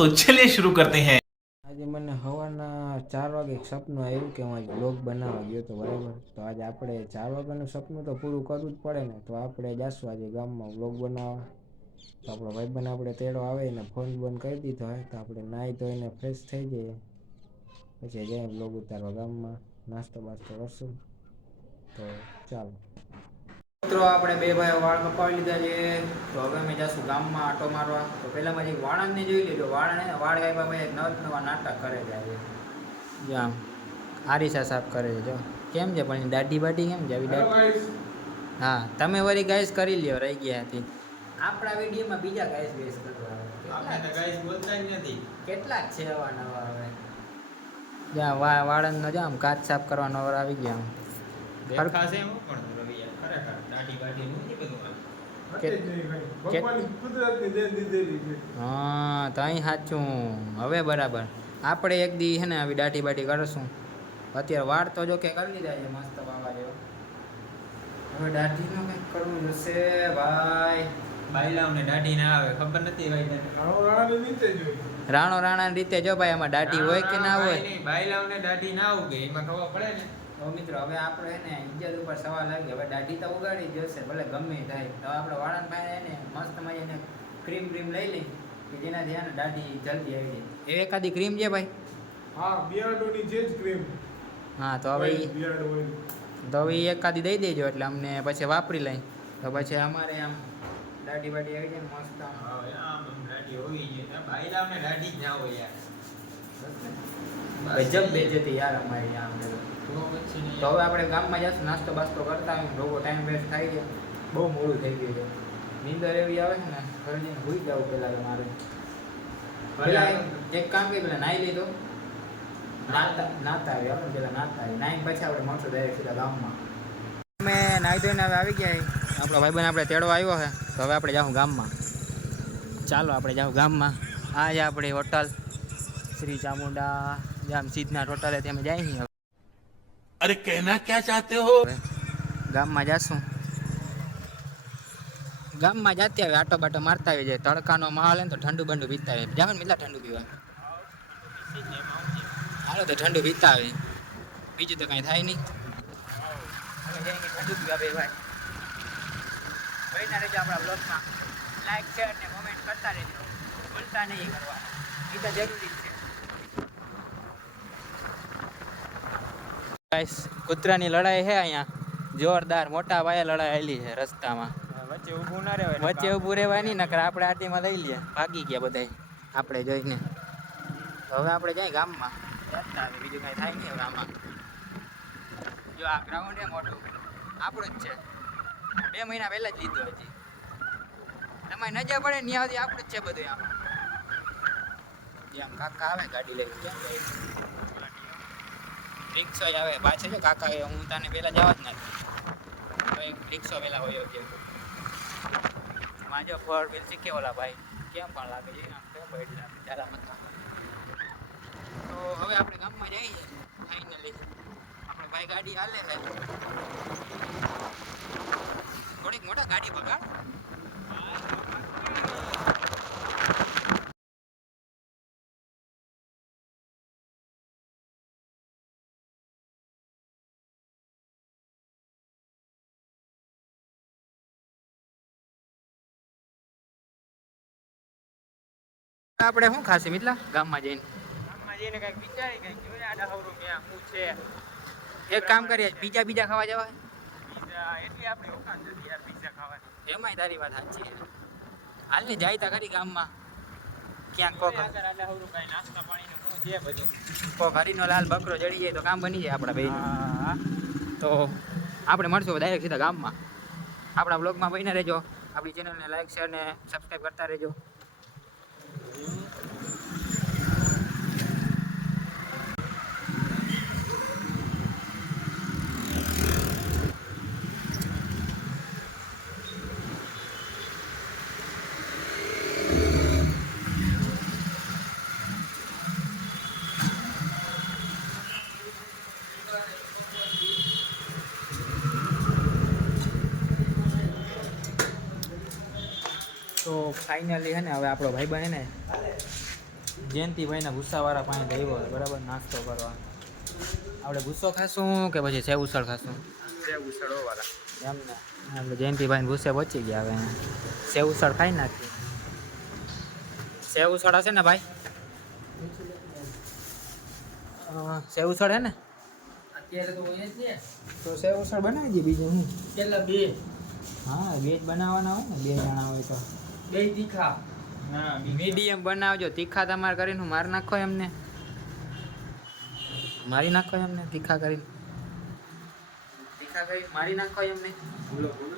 तो चलिए शुरू करते हैं। આજે મને સવારના 4 વાગે એક સપનું આવ્યું કે હું આજ બ્લોગ બનાવવા ગયો હતો, બરાબર. તો આજે આપણે 4 વાગ્યાનું સપનું તો પૂરું કરવું જ પડે ને, તો આપણે જાશું આજે ગામમાં બ્લોગ બનાવવા. તો આપણો ભાઈબંધ આપણે તેડો આવે ને ફોન બંધ કરી દીધો હોય તો આપણે નાહી ધોઈને ફ્રેશ થઈ જઈએ, પછી જઈએ બ્લોગ ઉતારવા ગામમાં. નાસ્તો બાસ્તો કરશું. તો ચાલો મિત્રો, આપણે બે ભાઈઓ વાળ કપાવી લીધા છે, તો હવે અમે જઈશું ગામમાં આટો મારવા. તો પહેલાં એક વાળંદને જોઈ લીધો. વાળ કાપ્યા ભાઈ નવા નાટક કરે છે આજે. જો આમ આરીસા સાફ કરે છે. જો કેમ છે પણ દાઢી બાઢી કેમ છે આવી દાઢી? હા, તમે વળી ગાઈસ કરી લ્યો, રહી ગયા હતી આપણા વિડીયોમાં બીજા ગાઈસ કરવા આવે. કેટલાક છે આવા નવા હવે. જ્યાં વાળંદનો જો આમ કાચ સાફ કરવાનો નવા આવી ગયા. હા, તો અહીં સાચું. હવે બરાબર આપણે એક દી છે ને આવી દાઢી બાઢી કરશું. અત્યારે વાળ તો જો કે કરી લીધા છે મસ્ત વાવા જેવો. હવે દાઢીનું કંઈક કરવું જશે ભાઈ. બાયલાઓને દાઢી ના આવે ખબર નથી ભાઈ. રાણો રાણા રીતે જો ભાઈ આમાં દાઢી હોય કે ના હોય. બાયલાઓને દાઢી ના ઉગે એમાં ખબર પડે ને. તો મિત્રો હવે આપણે ને ઇજ્જત ઉપર સવાલ લાગી. હવે દાઢી તો ઉગાડી જશે ભલે ગમે થાય. તો આપણે વાળાને ભાઈ એને મસ્ત મજાને ક્રીમ લઈ લઈ કે જેનાથી એને દાઢી જલ્દી આવી જાય. એ એકાદી ક્રીમ છે ભાઈ? હા, બિયર્ડોની જે જ ક્રીમ. હા, તો હવે એકાદી દઈ દેજો એટલે અમને પછી વાપરી લઈ. તો પછી અમારે આમ દાઢી બાઢી આવી જાય મસ્ત. આમ દાઢી હોવી જોઈએ. બાયલાઓને દાઢી જ ના હોય યાર. ગજબ બેજતી યાર અમારી આમ. તો હવે આપણે ગામમાં જશું, નાસ્તો બાસ્તો કરતા હોય. રોગો ટાઈમ વેસ્ટ થાય છે, બહુ મોડું થઈ ગયું છે. નીંદર એવી આવે છે ને, ઘરે જઈને ભૂઈ જવું પેલા તો મારે. પેલા એક કામ કરી, પેલા નાહી લીધો, નાતા આવી પેલા નાતા આવી નાઈને પછી આપણે મળશું ડાયરેક્ટ સીધા ગામમાં. અમે નાહી ધોઈને હવે આવી ગયા. આપણો ભાઈબંધ આપણે તેડો આવ્યો છે, તો હવે આપણે જાઉં ગામમાં. ચાલો આપણે જાઉં ગામમાં. આ છે આપણી હોટલ શ્રી ચામુંડા જામ સિદ્ધનાથ હોટલ. અમે જઈએ છીએ. अरे कहना क्या चाहते हो? ગામમાં જાશું. ગામમાં જાતે આવે આટો બાટો મારતા આવી જાય. તડકાનો માહોલ ને તો ઠંડુ બંડુ પીતા આવે. જાવ ને મિલા ઠંડુ પીવા. હાલો તો ઠંડુ પીતા આવે, બીજું તો કાંઈ થાય નહીં. ઠંડુ પીવા બે ભાઈ. ભાઈના રહેજો આપણા બ્લોગમાં. લાઈક શેર ને કોમેન્ટ કરતા રહેજો, ભૂલતા નહીં કરવા. એ તો જરૂરી છે. ગાઈસ, કૂતરાની લડાઈ છે અહીંયા જોરદાર. મોટા પાયે લડાઈ આવેલી છે રસ્તામાં. વચ્ચે ઊભું ના રહેવાય. વચ્ચે ઊભું રહેવાય નહીં, નકર આપણે આટીમાં લઈ લઈએ. ભાગી ગયા બધા આપણે જોઈને. હવે આપણે જાય ગામમાં. બીજું કાંઈ થાય નહીં હવે આમાં. જો આ ગ્રાઉન્ડ છે મોટું, આપણું જ છે. 2 મહિના પહેલા જ લીધું હજી. તમારી નજર પડે ને ત્યાં સુધી આપણું જ છે બધું. આમાં જેમ કાકા આવે ગાડી લઈ કેમ જાય રિક્ષો જ આવે પાછળ. જો કાકા હું તને પહેલાં જવા જ નથી. રિક્ષો પહેલાં હોય કે માજો ફોર વ્હીલ શીખે ઓલા ભાઈ કેમ પણ લાગે છે આમ કેમ બેઠા ચાલા મત. તો હવે આપણે ગામમાં જઈએ ફાઇનલી. આપણે ભાઈ ગાડી હાલે છે થોડીક મોટા ગાડી બગાડ. આપણે શું ખાસી મિતલા ગામમાં જઈને કંઈક વિચારી કંઈક જોઈએ. આડા હવરું ક્યાં શું છે. એક કામ કરીએ, બીજા ખાવા જવા. પીઝા એટલી આપણી ઓકાન નથી યાર પીઝા ખાવાની. એમાંય તારી વાત સાચી છે. હાલ ને જાય તા ખરી ગામમાં ક્યાંક કોક આડા હવરું કાંઈ નાસ્તા પાણીનું શું છે બધું. કોક હરીનો લાલ બકરો જડી જાય તો કામ બની જાય આપણા ભાઈ. તો આપણે મળશું ડાયરેક્ટ સીધા ગામમાં. આપણા બ્લોગમાં બહીને રહેજો. આપણી ચેનલને લાઈક શેર ને સબસ્ક્રાઈબ કરતા રહેજો. તો ફાઇનલી છે ને હવે આપણો ભાઈબંધ છે ને જયંતિભાઈના ભૂસાવાળા પાસે આવ્યો હોય બરાબર નાસ્તો કરવા. આપણે ભૂસો ખાશું કે પછી સેવ ઉસળ ખાશું? સેવ ઉસળો વાળા. એમને આપણે જયંતિભાઈને ભૂસે પહોંચી ગયા હવે સેવ ઉસળ ખાઈ નાખીએ. સેવ ઉસળ હશે ને ભાઈ? સેવ ઉસળ હે ને? અત્યારે તો હોય જ ને. તો સેવ ઉસળ બનાવી દઈએ બીજું હું. કેટલા બે? હા બે જ બનાવવાના હોય ને 2 જણા હોય તો. બે તીખા. ના મીડિયમ બનાવજો. તીખા તમારે કરીને હું મારી નાખો એમને. મારી નાખો એમને તીખા કરીને. તીખા કરીને મારી નાખો એમને. બોલો બોલો.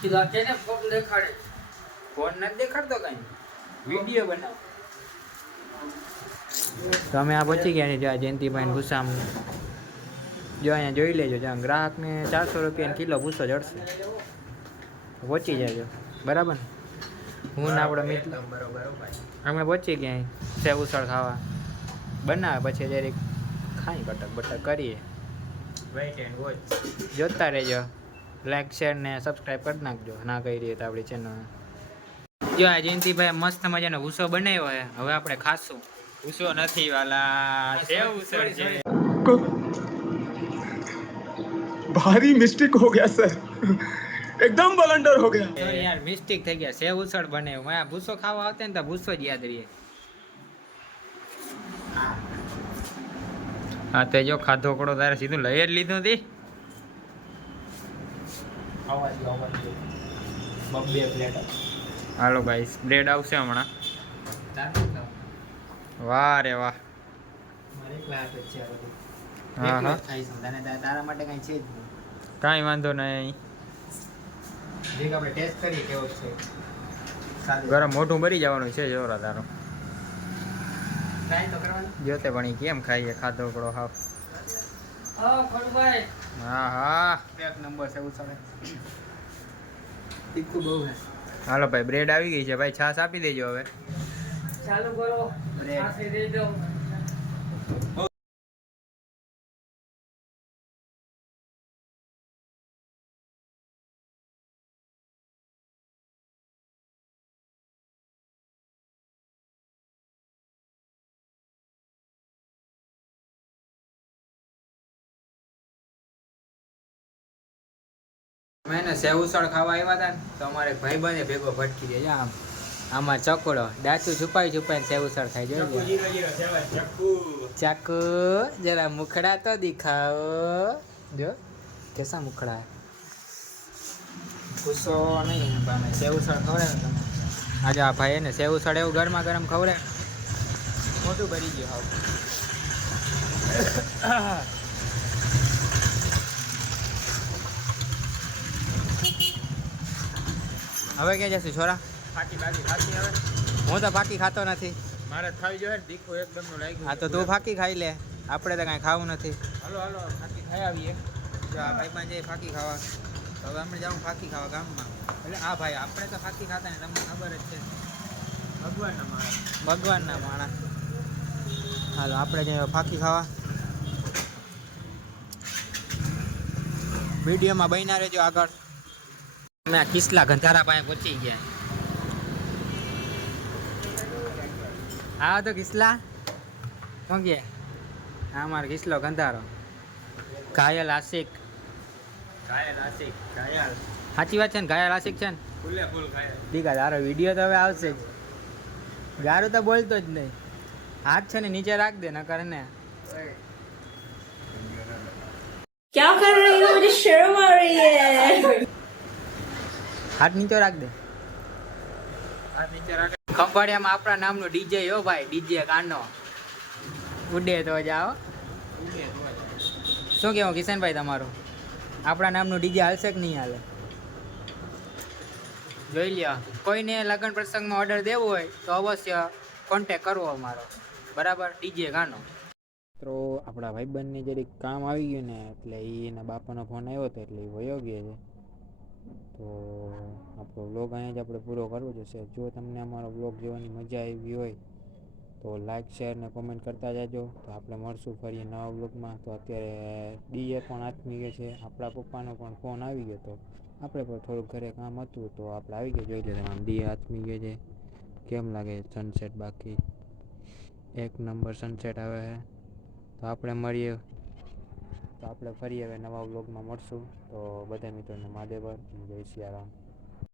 કીધું તેને પગ દેખાડે. ફોન નથી દેખાડતો કઈ વિડીયો બનાવ. તો અમે આ પહોંચી ગયા છે જ્યાં જયંતિભાઈ ભૂસામ. જો અહીંયા જોઈ લેજો જ્યાં ગ્રાહકને 400 રૂપિયાનો કિલો ભૂસો જડશે. પહોંચી જાજો બરાબર. હું ને આપણો મિત્ર અમે પહોંચી ગયા સેવ ઉસળ ખાવા. બનાવે પછી જરીક ખાઈ બટક બટક કરીએ. Weight and watch. જોતા રહેજો. લાઈક શેર ને સબસ્ક્રાઈબ કરી નાખજો ના કરી દઈએ તો આપણી ચેનલ. જો આ જયંતિભાઈ મસ્ત મજાનો ભૂસો બનાવ્યો છે. હવે આપણે ખાશું. ભૂસો નથી વાલા સેવ ઉસળ છે. भारी मिस्टेक हो गया सर एकदम बलंडर हो गया તો યાર મિસ્ટેક થઈ ગયા. સેવ ઉસળ બનાવ્યો. મેં આ ભૂસો ખાવા આવતા ને તો ભૂસો જ યાદ રહીએ. હા તે જો ખાધો કડો તારે સીધું લઈ જ લીધું હતી. બબ્બે પ્લેટ. હાલો ગાઈસ બ્રેડ આવશે હમણાં. વાહ રે વાહ. મારે ક્લાસ જ છે આ બધું. હા હા ખાઈશું તને તારા માટે કઈ છે જ નહીં. કાંઈ વાંધો નહીં. દેખ આપણે ટેસ્ટ કરીએ કેવો છે. સાદું. ગરમ મોઢું ભરી જવાનું છે જોરા તારો. ટ્રાય તો કરવાનું. જોતે પણ ઈ કેમ ખાઈએ ખાધો કડો હાવ. ખોડભાઈ હા હા એક નંબર છે ઉછળે. તીખું બહુ છે. હાલો ભાઈ બ્રેડ આવી ગઈ છે ભાઈ. છાશ આપી દેજો હવે. ચાલુ કરો. સાસી દઈ દો. અમે એને સેવ ઉસળ ખાવા આવ્યા હતા ને તો અમારે ભાઈ બંને ભેગો ભટકી જાય આમ. આમાં ચકોડો દાંતું છુપાઈ છુપાઈને સેવ ઉસળ ખાઈ ચક્કુ જોઈએ. 007 ચક્કુ. ચાકુ જરા મુખડા તો દિખાઓ. જો કેસા મુખડા. ગુસ્સો નહીં પણ સેવ ઉસળ ખવડાવે ને તમે. આજે આ ભાઈ એને સેવ ઉસળ એવું ગરમા ગરમ ખવડાવે મોટું ભરી ગયું હાવ. હવે ક્યાં જશું છોરા? ફાકી બાકી ફાકી હવે. હું તો ફાકી ખાતો નથી. મારે ખાવી જોઈએ ને તીખું એકદમ નું લાગ્યું. હા તો તું ફાકી ખાઈ લે. આપણે તો કાંઈ ખાવું નથી. હાલો હાલો ફાકી ખાઈ આવીએ. જો આ ભાઈ પાસે જઈએ ફાકી ખાવા. તો હવે અમે જાઉં ફાકી ખાવા ગામમાં. એટલે આ ભાઈ આપણે તો ફાકી ખાતા ને તમને ખબર જ છે. ભગવાનના માણસ. ભગવાનના માણસ. હાલો આપણે જઈએ ફાકી ખાવા. વિડીયોમાં બન્યા રહેજો આગળ. અમે આ કિસલા ગંધારા પાસે પહોંચી ગયા. હા તો કિસલા શું કે? હા મારો કિસલો ગંધારો. ઘાયલ આશિક. ઘાયલ આશિક ઘાયલ. સાચી વાત છે ને? ઘાયલ આશિક છે ને? ફૂલે ફૂલ ઘાયલ. ઠીક છે તારો વિડીયો તો હવે આવશે જ. ગારું તો બોલતો જ નહીં. હાથ છે ને નીચે રાખ દે નકર ને. क्या कर रही हो? मुझे शर्म आ रही है. હાથ નીચે રાખ દે. ખંભાળિયામાં આપણા નામનું ડીજે હો ભાઈ. ડીજે કાનો ઉડે તો જાઓ. શું કેવું કિશનભાઈ તમારું? આપણા નામનું ડીજે હાલશે કે નહીં હાલે? જોઈ લ્યો. કોઈને લગ્ન પ્રસંગમાં ઓર્ડર દેવો હોય તો અવશ્ય કોન્ટેક કરવો અમારો. બરાબર ડીજે ગાનો. તો આપણા ભાઈબંધને જરીક કામ આવી ગયું ને એટલે એના બાપાનો ફોન આવ્યો હતો એટલે એ વયો ગયો છે. તો આપણો વ્લોગ અહીંયા જ આપણે પૂરો કરવો જશે. જો તમને અમારો વ્લોગ જોવાની મજા આવી હોય તો લાઈક શેર ને કોમેન્ટ કરતા જાજો. તો આપણે મળશું ફરી નવા વ્લોગમાં. તો અત્યારે ડીએ પણ આથમી ગયો છે. આપણા પપ્પાનો પણ ફોન આવી ગયો તો આપણે પણ થોડુંક ઘરે કામ હતું તો આપણે આવી ગયો. જોઈ લે આમ ડીએ આથમી ગયો છે. કેમ લાગે સનસેટ? બાકી એક નંબર સનસેટ આવે છે. તો આપણે મળીએ, તો આપણે ફરી હવે નવા વ્લોગમાં મળશું. તો બધા મિત્રોને મહાદેવ, જય સિયારામ.